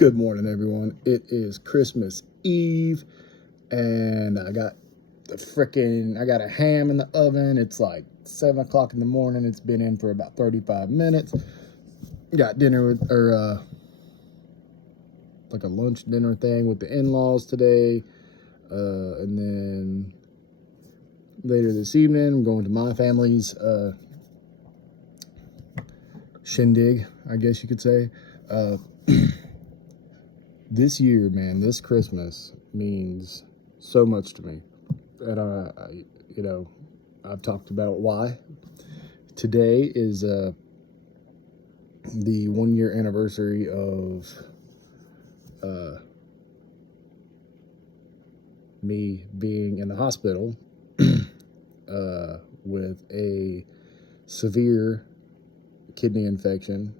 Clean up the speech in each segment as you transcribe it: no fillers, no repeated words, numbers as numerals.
Good morning, everyone. It is Christmas Eve, and I got a ham in the oven. It's like 7 o'clock in the morning. It's been in for about 35 minutes. Got dinner like a lunch dinner thing with the in-laws today. And then later this evening, I'm going to my family's shindig, I guess you could say. This year, man, this Christmas means so much to me. And, I've talked about why. Today is the 1 year anniversary of me being in the hospital with a severe kidney infection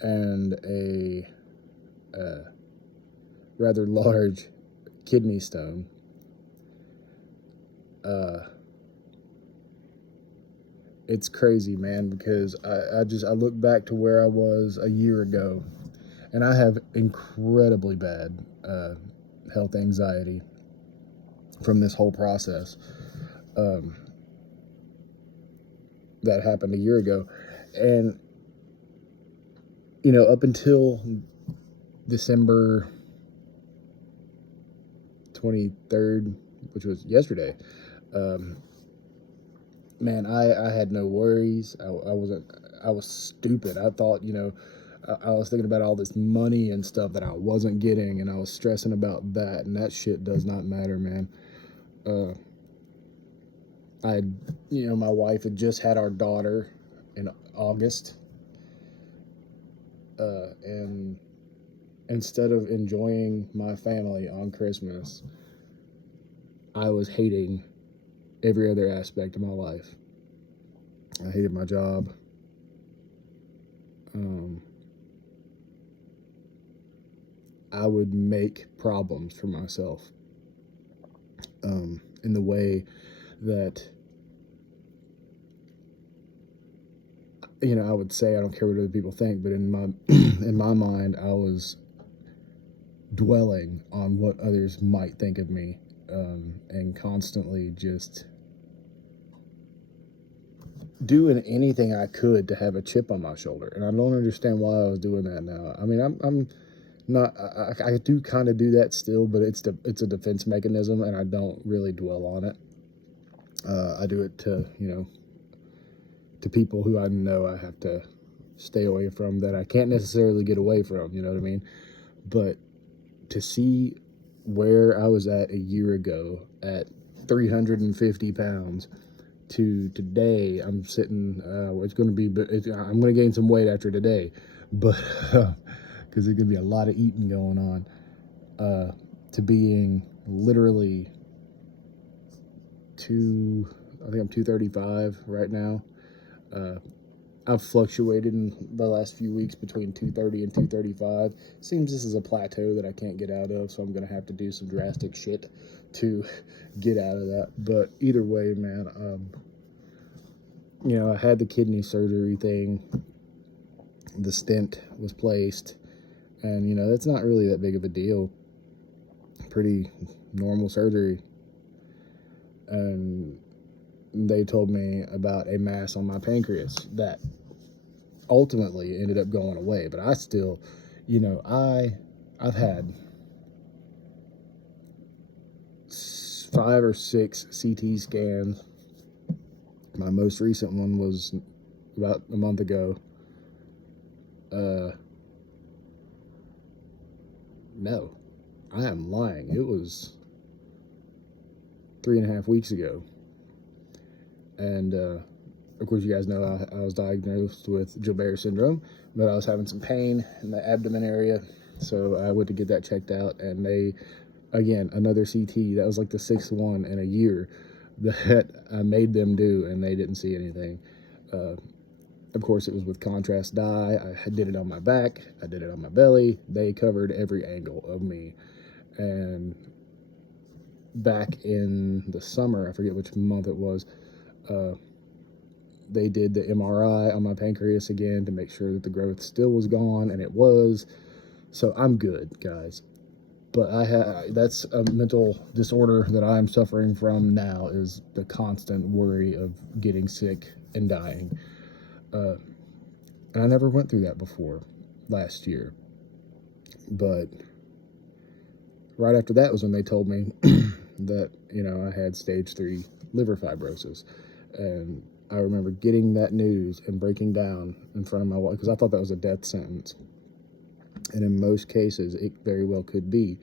and a rather large kidney stone. It's crazy, man, because I look back to where I was a year ago, and I have incredibly bad health anxiety from this whole process that happened a year ago. And up until December 23rd, which was yesterday, man, I had no worries. I was stupid. I thought, I was thinking about all this money and stuff that I wasn't getting, and I was stressing about that, and that shit does not matter, man. My wife had just had our daughter in August, and instead of enjoying my family on Christmas, I was hating every other aspect of my life. I hated my job. I would make problems for myself in the way that, I would say I don't care what other people think, but in my mind, I was dwelling on what others might think of me, and constantly just doing anything I could to have a chip on my shoulder. And I don't understand why I was doing that now. I mean, I'm not, I do kind of do that still, but it's a defense mechanism, and I don't really dwell on it. I do it to people who I know I have to stay away from, that I can't necessarily get away from, you know what I mean? But to see where I was at a year ago at 350 pounds to today, I'm sitting, I'm going to gain some weight after today, but because there's going to be a lot of eating going on, to being literally I think I'm 235 right now. I've fluctuated in the last few weeks between 230 and 235. Seems this is a plateau that I can't get out of, so I'm going to have to do some drastic shit to get out of that. But either way, man, I had the kidney surgery thing. The stent was placed, and, that's not really that big of a deal. Pretty normal surgery. And they told me about a mass on my pancreas that ultimately ended up going away. But I still, I've had 5 or 6 CT scans. My most recent one was about a month ago. No, I am lying. It was 3.5 weeks ago. And, of course, you guys know I was diagnosed with Gilbert syndrome, but I was having some pain in the abdomen area, so I went to get that checked out, and again, another CT. That was like the 6th one in a year that I made them do, and they didn't see anything. Of course, it was with contrast dye. I did it on my back. I did it on my belly. They covered every angle of me. And back in the summer, I forget which month it was, they did the MRI on my pancreas again to make sure that the growth still was gone, and it was. So I'm good, guys. But that's a mental disorder that I'm suffering from now, is the constant worry of getting sick and dying. And I never went through that before last year. But right after that was when they told me that, I had stage 3 liver fibrosis. And I remember getting that news and breaking down in front of my wife, because I thought that was a death sentence. And in most cases, it very well could be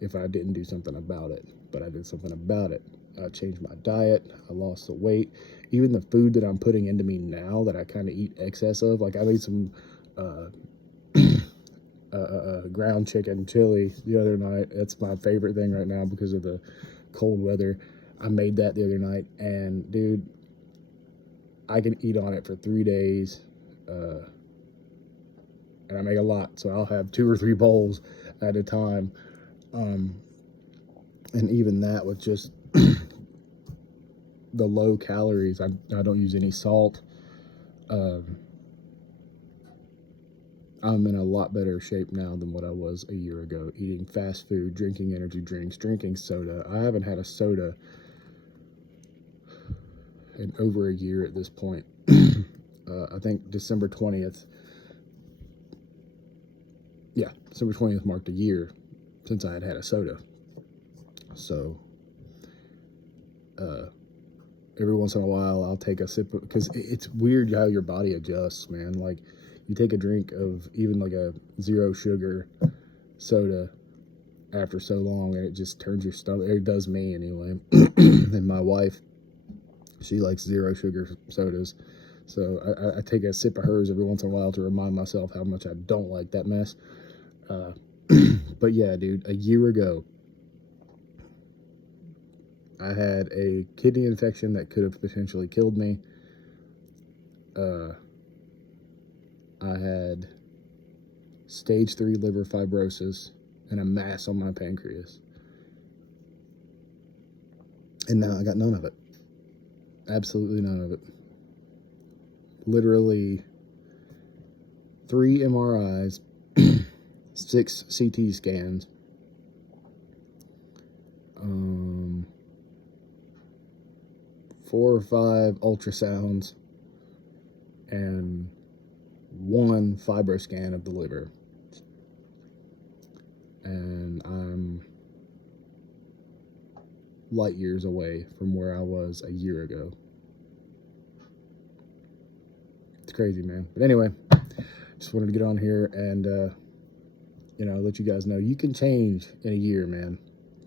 if I didn't do something about it. But I did something about it. I changed my diet. I lost the weight. Even the food that I'm putting into me now that I kind of eat excess of, like I made some ground chicken chili the other night. That's my favorite thing right now because of the cold weather. I made that the other night, and dude, I can eat on it for 3 days. And I make a lot, so I'll have 2 or 3 bowls at a time. And even that with just the low calories, I don't use any salt. I'm in a lot better shape now than what I was a year ago, eating fast food, drinking energy drinks, drinking soda. I haven't had a soda in over a year at this point. I think December 20th. Yeah, December 20th marked a year since I had a soda. So, every once in a while I'll take a sip of, because it's weird how your body adjusts, man. Like, you take a drink of even like a 0 sugar soda after so long, and it just turns your stomach. It does me anyway. And my wife, she likes 0 sugar sodas, so I take a sip of hers every once in a while to remind myself how much I don't like that mess. But yeah, dude, a year ago I had a kidney infection that could have potentially killed me. I had stage 3 liver fibrosis and a mass on my pancreas. And now I got none of it. Absolutely none of it. Literally 3 MRIs, 6 CT scans, 4 or 5 ultrasounds, and 1 fibroscan of the liver. And I'm light years away from where I was a year ago. It's crazy, man. But anyway, just wanted to get on here and, let you guys know you can change in a year, man.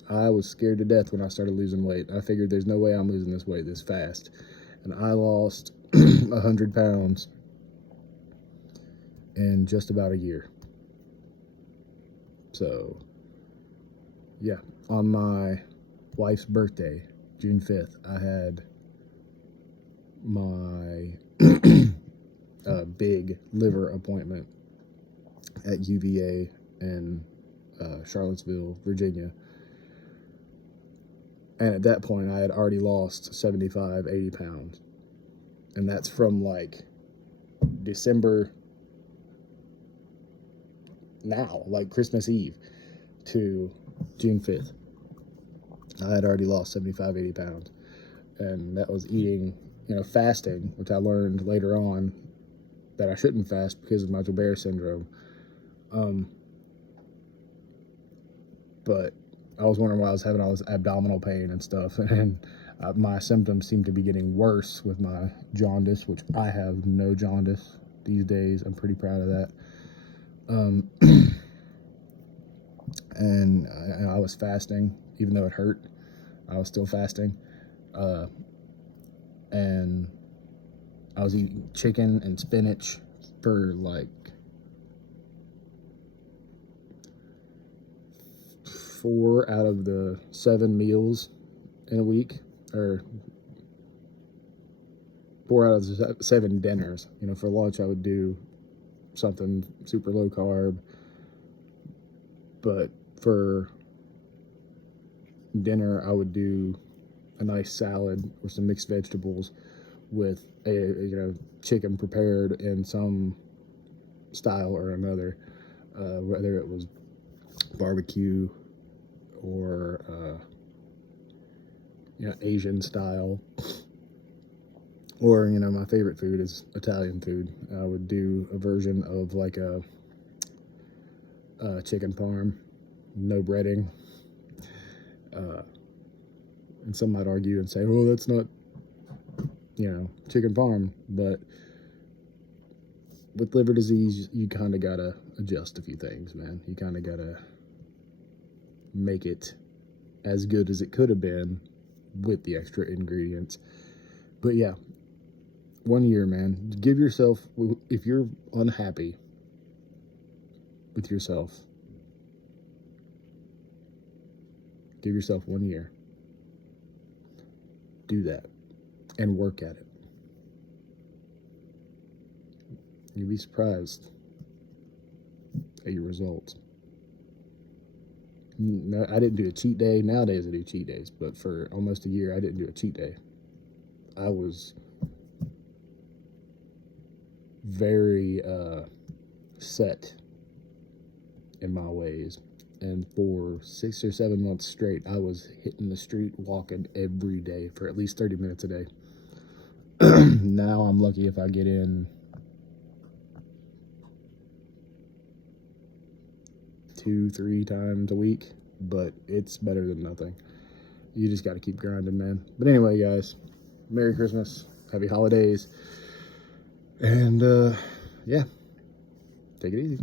I was scared to death when I started losing weight. I figured there's no way I'm losing this weight this fast. And I lost 100 pounds in just about a year. So, yeah, on my wife's birthday, June 5th, I had my big liver appointment at UVA in Charlottesville, Virginia. And at that point, I had already lost 75, 80 pounds. And that's from like December now, like Christmas Eve, to June 5th. I had already lost 75, 80 pounds. And that was eating, fasting, which I learned later on that I shouldn't fast because of my Joubert syndrome. But I was wondering why I was having all this abdominal pain and stuff. And my symptoms seem to be getting worse with my jaundice, which I have no jaundice these days. I'm pretty proud of that. And I was fasting, even though it hurt. I was still fasting. And I was eating chicken and spinach for like 4 out of the 7 meals in a week, or 4 out of the 7 dinners. For lunch I would do something super low carb, but for dinner I would do a nice salad with some mixed vegetables with a chicken prepared in some style or another, whether it was barbecue or Asian style, or my favorite food is Italian food. I would do a version of like a chicken parm, no breading. And some might argue and say, "Oh, that's not chicken parm," but with liver disease, you kind of gotta adjust a few things, man. You kind of gotta make it as good as it could have been with the extra ingredients. But yeah, 1 year, man. Give yourself, if you're unhappy with yourself, give yourself 1 year. Do that and work at it. You'll be surprised at your results. No, I didn't do a cheat day. Nowadays I do cheat days, but for almost a year I didn't do a cheat day. I was very set in my ways, and for 6 or 7 months straight I was hitting the street walking every day for at least 30 minutes a day. Now I'm lucky if I get in 2-3 times a week, but it's better than nothing. You just got to keep grinding, man. But anyway, guys, Merry Christmas, Happy Holidays, and yeah, take it easy.